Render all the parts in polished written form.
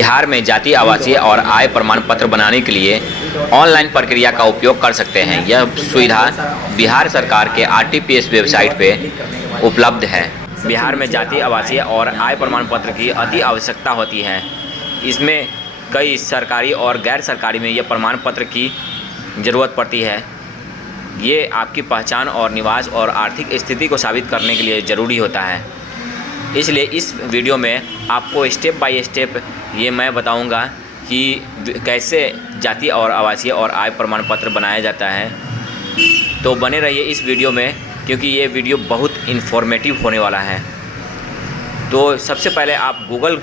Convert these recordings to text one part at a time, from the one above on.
बिहार में जाति आवासीय और आय प्रमाण पत्र बनाने के लिए ऑनलाइन प्रक्रिया का उपयोग कर सकते हैं। यह सुविधा बिहार सरकार के आरटीपीएस वेबसाइट पे उपलब्ध है। बिहार में जाति आवासीय और आय प्रमाण पत्र की अति आवश्यकता होती है। इसमें कई सरकारी और गैर सरकारी में यह प्रमाण पत्र की ज़रूरत पड़ती है। ये आपकी पहचान और निवास और आर्थिक स्थिति को साबित करने के लिए ज़रूरी होता है। इसलिए इस वीडियो में आपको स्टेप बाय स्टेप ये मैं बताऊंगा कि कैसे जाति और आवासीय और आय प्रमाण पत्र बनाया जाता है। तो बने रहिए इस वीडियो में, क्योंकि ये वीडियो बहुत इन्फॉर्मेटिव होने वाला है। तो सबसे पहले आप गूगल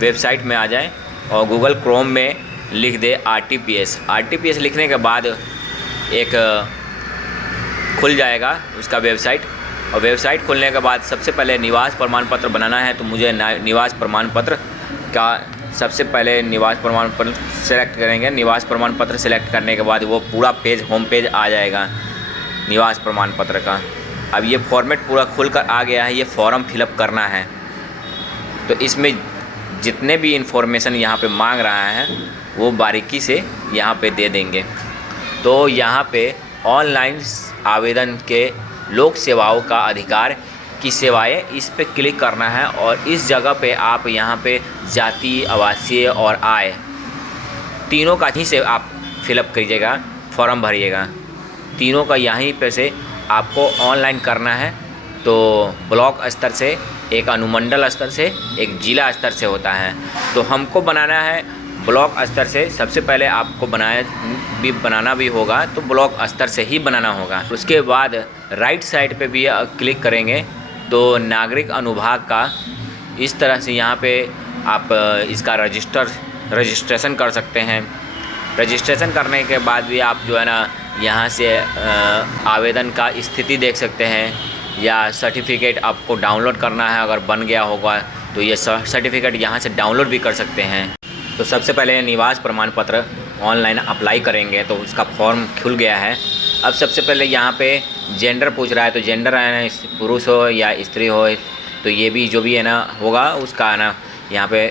वेबसाइट में आ जाएं और गूगल क्रोम में लिख दें आरटीपीएस लिखने के बाद एक खुल जाएगा उसका वेबसाइट। और वेबसाइट खुलने के बाद सबसे पहले निवास प्रमाण पत्र बनाना है, तो मुझे निवास प्रमाण पत्र का सबसे पहले निवास प्रमाण पत्र सेलेक्ट करेंगे। निवास प्रमाण पत्र सेलेक्ट करने के बाद वो पूरा पेज होम पेज आ जाएगा निवास प्रमाण पत्र का। अब ये फॉर्मेट पूरा खुलकर आ गया है, ये फॉर्म फिलअप करना है। तो इसमें जितने भी इंफॉर्मेशन यहाँ पे मांग रहा है वो बारीकी से यहाँ पे दे देंगे। तो यहाँ पे ऑनलाइन आवेदन के लोक सेवाओं का अधिकार की सेवाएं, इस पे क्लिक करना है और इस जगह पे आप यहाँ पे जाति आवासीय और आय तीनों का ही से आप फिलअप करिएगा, फॉर्म भरिएगा। तीनों का यहीं पे से आपको ऑनलाइन करना है। तो ब्लॉक स्तर से, एक अनुमंडल स्तर से, एक जिला स्तर से होता है। तो हमको बनाना है ब्लॉक स्तर से। सबसे पहले आपको बनाना भी होगा तो ब्लॉक स्तर से ही बनाना होगा। उसके बाद राइट साइड पे भी क्लिक करेंगे तो नागरिक अनुभाग का इस तरह से यहाँ पे आप इसका रजिस्ट्रेशन कर सकते हैं। रजिस्ट्रेशन करने के बाद भी आप जो है ना यहाँ से आवेदन का स्थिति देख सकते हैं, या सर्टिफिकेट आपको डाउनलोड करना है। अगर बन गया होगा तो ये सर्टिफिकेट यहाँ से डाउनलोड भी कर सकते हैं। तो सबसे पहले निवास प्रमाण पत्र ऑनलाइन अप्लाई करेंगे, तो उसका फॉर्म खुल गया है। अब सबसे पहले यहाँ पे जेंडर पूछ रहा है, तो जेंडर है ना, पुरुष हो या स्त्री हो, तो ये भी जो भी है ना होगा उसका है ना यहाँ पे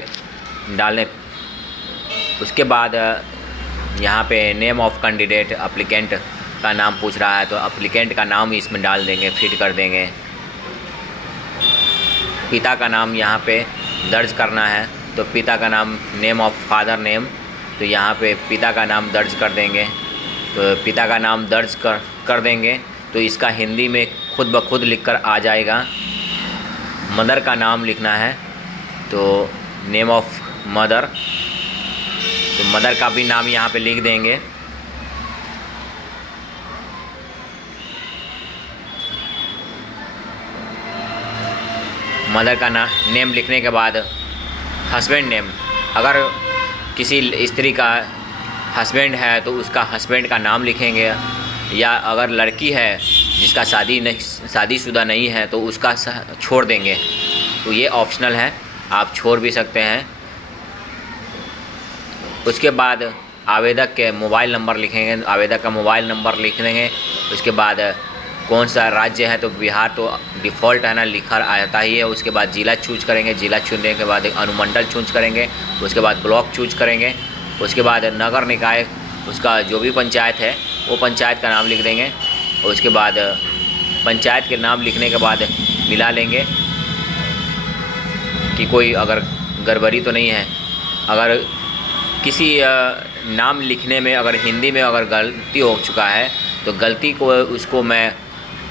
डालने। उसके बाद यहाँ पे नेम ऑफ कैंडिडेट, एप्लीकेंट का नाम पूछ रहा है, तो एप्लीकेंट का नाम इसमें डाल देंगे, फिट कर देंगे। पिता का नाम यहाँ पे दर्ज करना है, तो पिता का नाम, नेम ऑफ फादर नेम, तो यहाँ पे पिता का नाम दर्ज कर देंगे। तो पिता का नाम दर्ज कर देंगे तो इसका हिंदी में खुद ब खुद लिखकर आ जाएगा। मदर का नाम लिखना है, तो नेम ऑफ मदर, तो मदर का भी नाम यहाँ पे लिख देंगे। मदर का नेम लिखने के बाद हस्बैंड नेम, अगर किसी स्त्री का हस्बैंड है तो उसका हस्बैंड का नाम लिखेंगे, या अगर लड़की है जिसका शादीशुदा नहीं है तो उसका छोड़ देंगे। तो ये ऑप्शनल है, आप छोड़ भी सकते हैं। उसके बाद आवेदक के मोबाइल नंबर लिखेंगे, आवेदक का मोबाइल नंबर लिख देंगे। उसके बाद कौन सा राज्य है, तो बिहार तो डिफ़ॉल्ट है ना, लिखा आता ही है। उसके बाद जिला चूज करेंगे, जिला चुनने के बाद एक अनुमंडल चूज करेंगे। उसके बाद ब्लॉक चूज करेंगे। उसके बाद नगर निकाय, उसका जो भी पंचायत है वो पंचायत का नाम लिख देंगे। और उसके बाद पंचायत के नाम लिखने के बाद मिला लेंगे कि कोई अगर गड़बड़ी तो नहीं है। अगर किसी नाम लिखने में अगर हिंदी में अगर गलती हो चुका है तो गलती को उसको मैं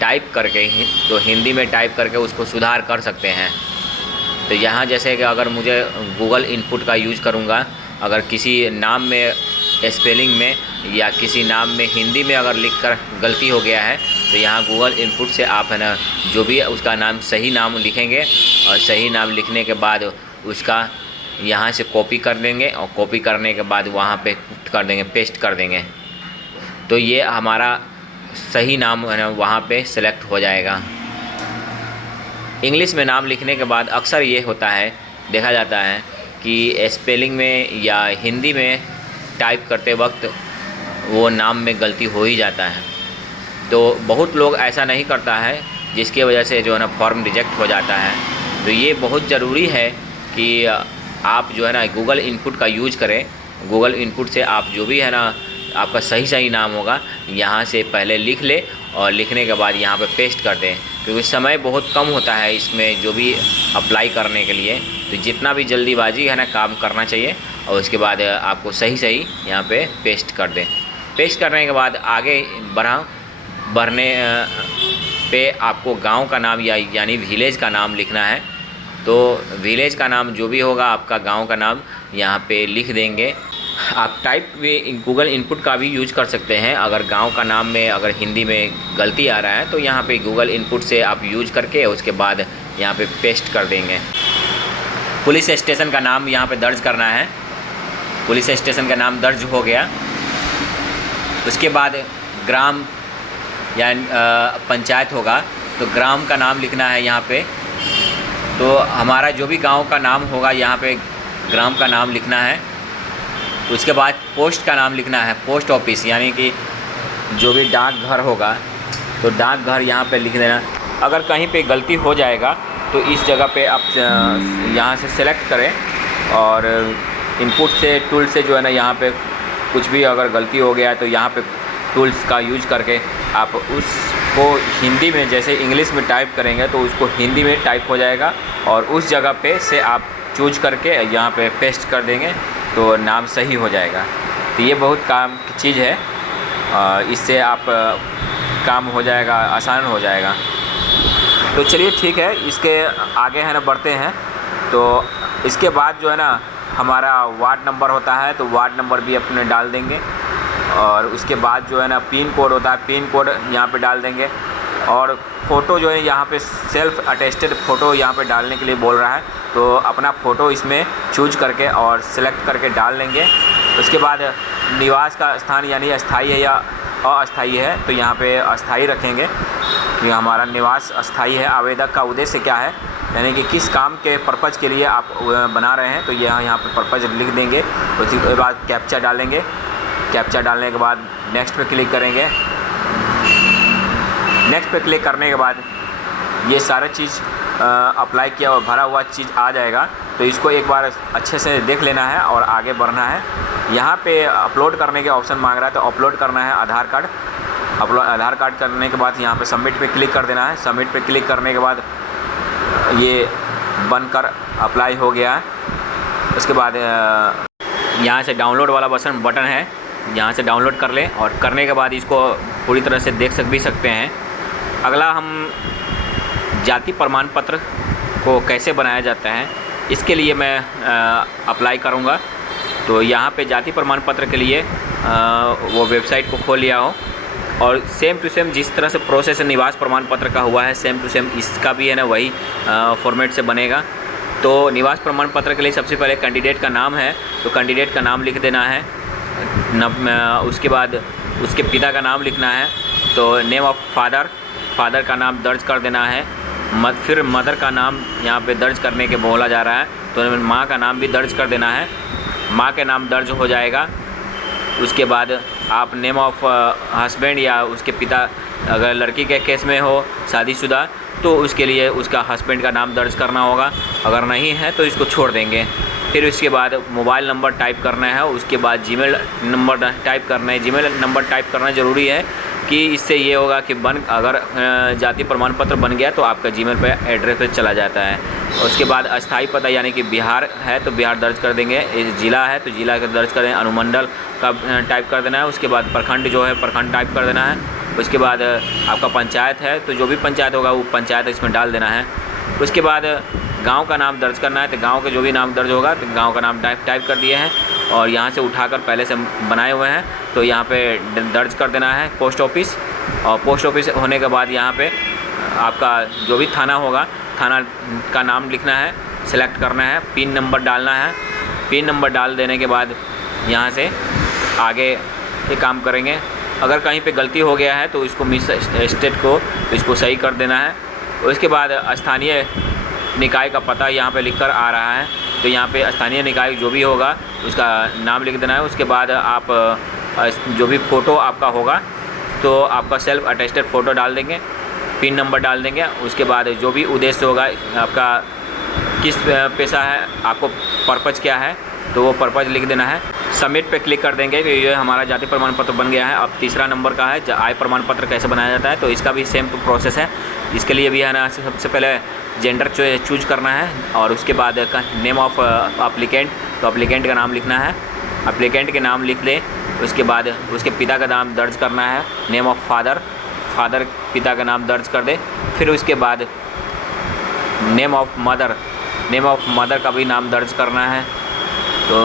टाइप करके तो हिंदी में टाइप करके उसको सुधार कर सकते हैं। तो यहाँ जैसे कि अगर मुझे गूगल इनपुट का यूज़ करूँगा, अगर किसी नाम में स्पेलिंग में या किसी नाम में हिंदी में अगर लिखकर गलती हो गया है तो यहाँ गूगल इनपुट से आप है ना जो भी उसका नाम सही नाम लिखेंगे, और सही नाम लिखने के बाद उसका यहाँ से कॉपी कर देंगे, और कॉपी करने के बाद वहाँ पे कर देंगे, पेस्ट कर देंगे। तो ये हमारा सही नाम है ना वहाँ पे सेलेक्ट हो जाएगा। इंग्लिश में नाम लिखने के बाद अक्सर ये होता है, देखा जाता है कि स्पेलिंग में या हिंदी में टाइप करते वक्त वो नाम में गलती हो ही जाता है। तो बहुत लोग ऐसा नहीं करता है, जिसकी वजह से जो है ना फॉर्म रिजेक्ट हो जाता है। तो ये बहुत ज़रूरी है कि आप जो है ना गूगल इनपुट का यूज करें। गूगल इनपुट से आप जो भी है ना आपका सही नाम होगा यहाँ से पहले लिख ले और लिखने के बाद यहाँ पे पेस्ट कर दें, क्योंकि समय बहुत कम होता है इसमें जो भी अप्लाई करने के लिए। तो जितना भी जल्दीबाजी है ना काम करना चाहिए और उसके बाद आपको सही यहाँ पे पेस्ट कर दें। पेस्ट करने के बाद आगे बढ़ने पे आपको गांव का नाम यानी विलेज का नाम लिखना है। तो विलेज का नाम जो भी होगा आपका गांव का नाम यहाँ पे लिख देंगे। आप टाइप भी गूगल इनपुट का भी यूज कर सकते हैं। अगर गांव का नाम में अगर हिंदी में गलती आ रहा है तो यहाँ पे गूगल इनपुट से आप यूज करके उसके बाद यहाँ पे पेस्ट कर देंगे। पुलिस स्टेशन का नाम यहाँ पे दर्ज करना है। पुलिस स्टेशन का नाम दर्ज हो गया। उसके बाद ग्राम या पंचायत होगा तो ग्राम का नाम लिखना है यहाँ पे। तो हमारा जो भी गांव का नाम होगा यहाँ पे ग्राम का नाम लिखना है। उसके बाद पोस्ट का नाम लिखना है, पोस्ट ऑफिस यानी कि जो भी डाकघर होगा तो डाकघर यहाँ पे लिख देना। अगर कहीं पे गलती हो जाएगा तो इस जगह पे आप यहाँ से सेलेक्ट करें और इनपुट से टूल से जो है ना यहाँ पे कुछ भी अगर गलती हो गया है तो यहाँ पे टूल्स का यूज करके आप उसको हिंदी में जैसे इंग्लिश में टाइप करेंगे तो उसको हिंदी में टाइप हो जाएगा और उस जगह पे से आप चूज करके यहाँ पे पेस्ट कर देंगे तो नाम सही हो जाएगा। तो ये बहुत काम की चीज़ है, इससे आप काम हो जाएगा, आसान हो जाएगा। तो चलिए ठीक है, इसके आगे है ना बढ़ते हैं। तो इसके बाद जो है ना हमारा वार्ड नंबर होता है तो वार्ड नंबर भी अपने डाल देंगे और उसके बाद जो है ना पिन कोड होता है, पिन कोड यहाँ पे डाल देंगे। और फ़ोटो जो है यहाँ पे सेल्फ अटेस्टेड फ़ोटो यहाँ पे डालने के लिए बोल रहा है तो अपना फ़ोटो इसमें चूज करके और सिलेक्ट करके डाल लेंगे। उसके बाद निवास का स्थान यानी अस्थाई है या अस्थाई है तो यहाँ पे अस्थाई रखेंगे कि हमारा निवास अस्थाई है। आवेदक का उद्देश्य क्या है यानी कि किस काम के पर्पज़ के लिए आप बना रहे हैं तो यहाँ पे पर्पज़ लिख देंगे। उसके बाद कैप्चा डालेंगे। कैप्चा डालने के बाद नेक्स्ट पे क्लिक करेंगे। नेक्स्ट पे क्लिक करने के बाद ये सारा चीज़ अप्लाई किया और भरा हुआ चीज़ आ जाएगा। तो इसको एक बार अच्छे से देख लेना है और आगे बढ़ना है। यहाँ पे अपलोड करने के ऑप्शन मांग रहा है तो अपलोड करना है आधार कार्ड। आधार कार्ड करने के बाद यहाँ पे सबमिट पे क्लिक कर देना है। सबमिट पे क्लिक करने के बाद ये बनकर अप्लाई हो गया है। उसके बाद यहाँ से डाउनलोड वाला बटन है, यहाँ से डाउनलोड कर लें और करने के बाद इसको पूरी तरह से देख भी सकते हैं। अगला हम जाति प्रमाण पत्र को कैसे बनाया जाता है इसके लिए मैं अप्लाई करूँगा। तो यहाँ पे जाति प्रमाण पत्र के लिए वो वेबसाइट को खोल लिया हो और सेम टू सेम जिस तरह से प्रोसेस निवास प्रमाण पत्र का हुआ है सेम टू सेम इसका भी है ना वही फॉर्मेट से बनेगा। तो निवास प्रमाण पत्र के लिए सबसे पहले कैंडिडेट का नाम है तो कैंडिडेट का नाम लिख देना है। उसके बाद उसके पिता का नाम लिखना है तो नेम ऑफ फादर का नाम दर्ज कर देना है। फिर मदर का नाम यहाँ पे दर्ज करने के बोला जा रहा है तो माँ का नाम भी दर्ज कर देना है। माँ के नाम दर्ज हो जाएगा। उसके बाद आप नेम ऑफ हस्बैंड या उसके पिता अगर लड़की के केस में हो शादीशुदा तो उसके लिए उसका हस्बैंड का नाम दर्ज करना होगा। अगर नहीं है तो इसको छोड़ देंगे। फिर उसके बाद मोबाइल नंबर टाइप करना है। उसके बाद जीमेल नंबर टाइप करना है। जीमेल नंबर टाइप करना ज़रूरी है कि इससे ये होगा कि अगर जाति प्रमाण पत्र बन गया तो आपका जीमेल पे एड्रेस पे चला जाता है। उसके बाद अस्थाई पता यानी कि बिहार है तो बिहार दर्ज कर देंगे। ज़िला है तो ज़िला का दर्ज कर दें। अनुमंडल का टाइप कर देना है। उसके बाद प्रखंड जो है प्रखंड टाइप कर देना है। उसके बाद आपका पंचायत है तो जो भी पंचायत होगा वो पंचायत इसमें डाल देना है। उसके बाद गांव का नाम दर्ज करना है तो गांव के जो भी नाम दर्ज होगा तो गांव का नाम टाइप कर दिए हैं और यहाँ से उठाकर पहले से बनाए हुए हैं तो यहाँ पे दर्ज कर देना है पोस्ट ऑफिस। और पोस्ट ऑफिस होने के बाद यहाँ पे आपका जो भी थाना होगा थाना का नाम लिखना है, सेलेक्ट करना है, पिन नंबर डालना है। पिन नंबर डाल देने के बाद यहाँ से आगे ये काम करेंगे। अगर कहीं पे गलती हो गया है तो इसको मिस स्टेट को इसको सही कर देना है। उसके बाद स्थानीय निकाय का पता यहाँ पे लिखकर आ रहा है तो यहाँ पे स्थानीय निकाय जो भी होगा उसका नाम लिख देना है। उसके बाद आप जो भी फ़ोटो आपका होगा तो आपका सेल्फ अटेस्टेड फ़ोटो डाल देंगे, पिन नंबर डाल देंगे। उसके बाद जो भी उद्देश्य होगा आपका किस पेशा है आपको पर्पज़ क्या है, तो वो पर्पज़ लिख देना है। सबमिट पे क्लिक कर देंगे कि ये हमारा जाति प्रमाण पत्र बन गया है। अब तीसरा नंबर का है आय प्रमाण पत्र कैसे बनाया जाता है, तो इसका भी सेम प्रोसेस है। इसके लिए भी है ना, सबसे पहले जेंडर चूज करना है और उसके बाद नेम ऑफ अप्लीकेंट, तो अप्लीकेंट का नाम लिखना है। अप्लीकेंट के नाम लिख लें, उसके बाद उसके पिता का नाम दर्ज करना है। नेम ऑफ फादर, फादर पिता का नाम दर्ज कर दे। फिर उसके बाद name of mother, name of mother का भी नाम दर्ज करना है। तो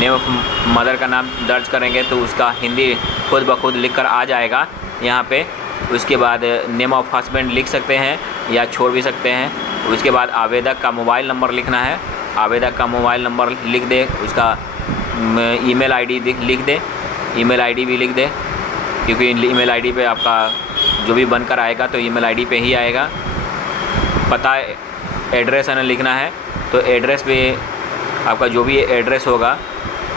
नेम ऑफ मदर का नाम दर्ज करेंगे तो उसका हिंदी खुद ब खुद लिख कर आ जाएगा यहाँ पे। उसके बाद नेम ऑफ हस्बैंड लिख सकते हैं या छोड़ भी सकते हैं। उसके बाद आवेदक का मोबाइल नंबर लिखना है। आवेदक का मोबाइल नंबर लिख दे, उसका ईमेल आईडी लिख दे, ईमेल आईडी भी लिख दे, क्योंकि ईमेल आईडी पे आपका जो भी बनकर आएगा तो ईमेल आईडी पे ही आएगा। पता एड्रेस है ना लिखना है, तो एड्रेस पे आपका जो भी एड्रेस होगा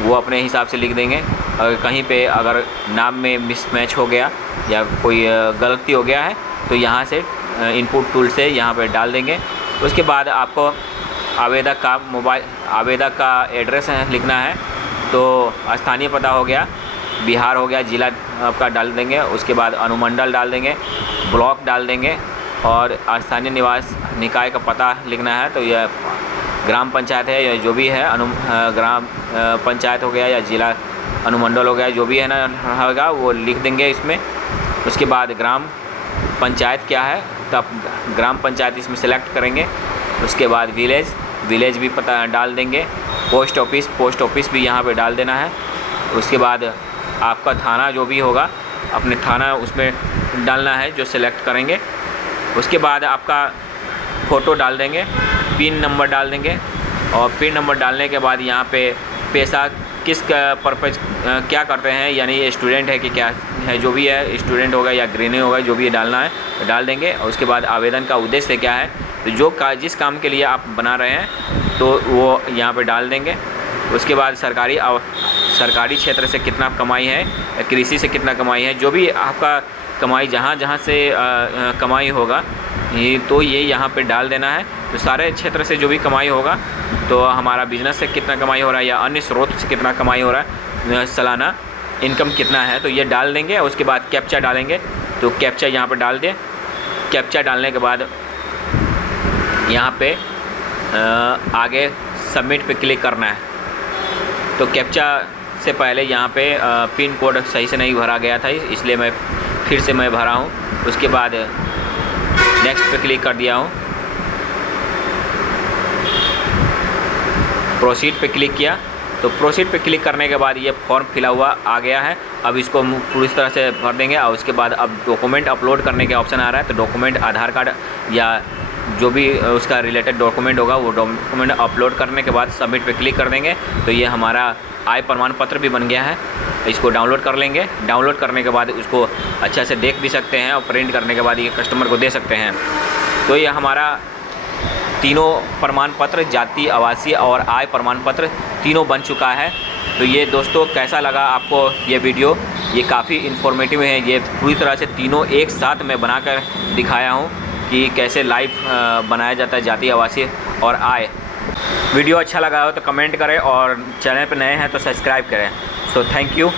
वो अपने हिसाब से लिख देंगे। अगर कहीं पे अगर नाम में मिसमैच हो गया या कोई गलती हो गया है तो यहाँ से इनपुट टूल से यहाँ पे डाल देंगे। उसके बाद आपको आवेदक का मोबाइल, आवेदक का एड्रेस लिखना है। तो स्थानीय पता हो गया, बिहार हो गया, ज़िला आपका डाल देंगे। उसके बाद अनुमंडल डाल देंगे, ब्लॉक डाल देंगे और स्थानीय निवास निकाय का पता लिखना है। तो यह ग्राम पंचायत है या जो भी है, ग्राम पंचायत हो गया या ज़िला अनुमंडल हो गया, जो भी है ना होगा वो लिख देंगे इसमें। उसके बाद ग्राम पंचायत क्या है, तब ग्राम पंचायत इसमें सेलेक्ट करेंगे। उसके बाद विलेज, विलेज भी पता डाल देंगे। पोस्ट ऑफिस, पोस्ट ऑफिस भी यहाँ पे डाल देना है। उसके बाद आपका थाना जो भी होगा अपने थाना उसमें डालना है जो सेलेक्ट करेंगे। उसके बाद आपका फ़ोटो डाल देंगे, पिन नंबर डाल देंगे और पिन नंबर डालने के बाद यहाँ पे पेशा किस पर्पज़ क्या करते हैं, यानी स्टूडेंट है कि क्या है, जो भी है स्टूडेंट होगा या गृहिणी होगा, जो भी डालना है तो डाल देंगे। और उसके बाद आवेदन का उद्देश्य क्या है, तो जिस काम के लिए आप बना रहे हैं तो वो यहाँ पे डाल देंगे। उसके बाद सरकारी क्षेत्र से कितना कमाई है, कृषि से कितना कमाई है, जो भी आपका कमाई जहाँ से कमाई होगा तो ये यहाँ पे डाल देना है। तो सारे क्षेत्र से जो भी कमाई होगा, तो हमारा बिजनेस से कितना कमाई हो रहा है या अन्य स्रोत से कितना कमाई हो रहा है, सालाना इनकम कितना है, तो ये डाल देंगे। उसके बाद कैप्चा डालेंगे, तो कैप्चा यहाँ पे डाल दें। कैप्चा डालने के बाद यहाँ पे आगे सबमिट पे क्लिक करना है। तो कैप्चा से पहले यहाँ पे पिन कोड सही से नहीं भरा गया था, इसलिए मैं फिर से भरा हूँ। उसके बाद नेक्स्ट पे क्लिक कर दिया हूँ, प्रोसीड पे क्लिक किया। तो प्रोसीड पे क्लिक करने के बाद ये फॉर्म फिला हुआ आ गया है। अब इसको पूरी तरह से भर देंगे और उसके बाद अब डॉक्यूमेंट अपलोड करने के ऑप्शन आ रहा है। तो डॉक्यूमेंट आधार कार्ड या जो भी उसका रिलेटेड डॉक्यूमेंट होगा वो डॉक्यूमेंट अपलोड करने के बाद सबमिट पे क्लिक कर देंगे। तो ये हमारा आय प्रमाण पत्र भी बन गया है। इसको डाउनलोड कर लेंगे। डाउनलोड करने के बाद उसको अच्छा से देख भी सकते हैं और प्रिंट करने के बाद ये कस्टमर को दे सकते हैं। तो ये हमारा तीनों प्रमाण पत्र, जाति, आवासीय और आय प्रमाण पत्र तीनों बन चुका है। तो ये दोस्तों कैसा लगा आपको ये वीडियो, ये काफ़ी इन्फॉर्मेटिव है। ये पूरी तरह से तीनों एक साथ मैं बनाकर दिखाया हूँ कि कैसे लाइव बनाया जाता है जाति, आवासीय और आय। वीडियो अच्छा लगा हो तो कमेंट करें और चैनल पर नए हैं तो सब्सक्राइब करें। So thank you.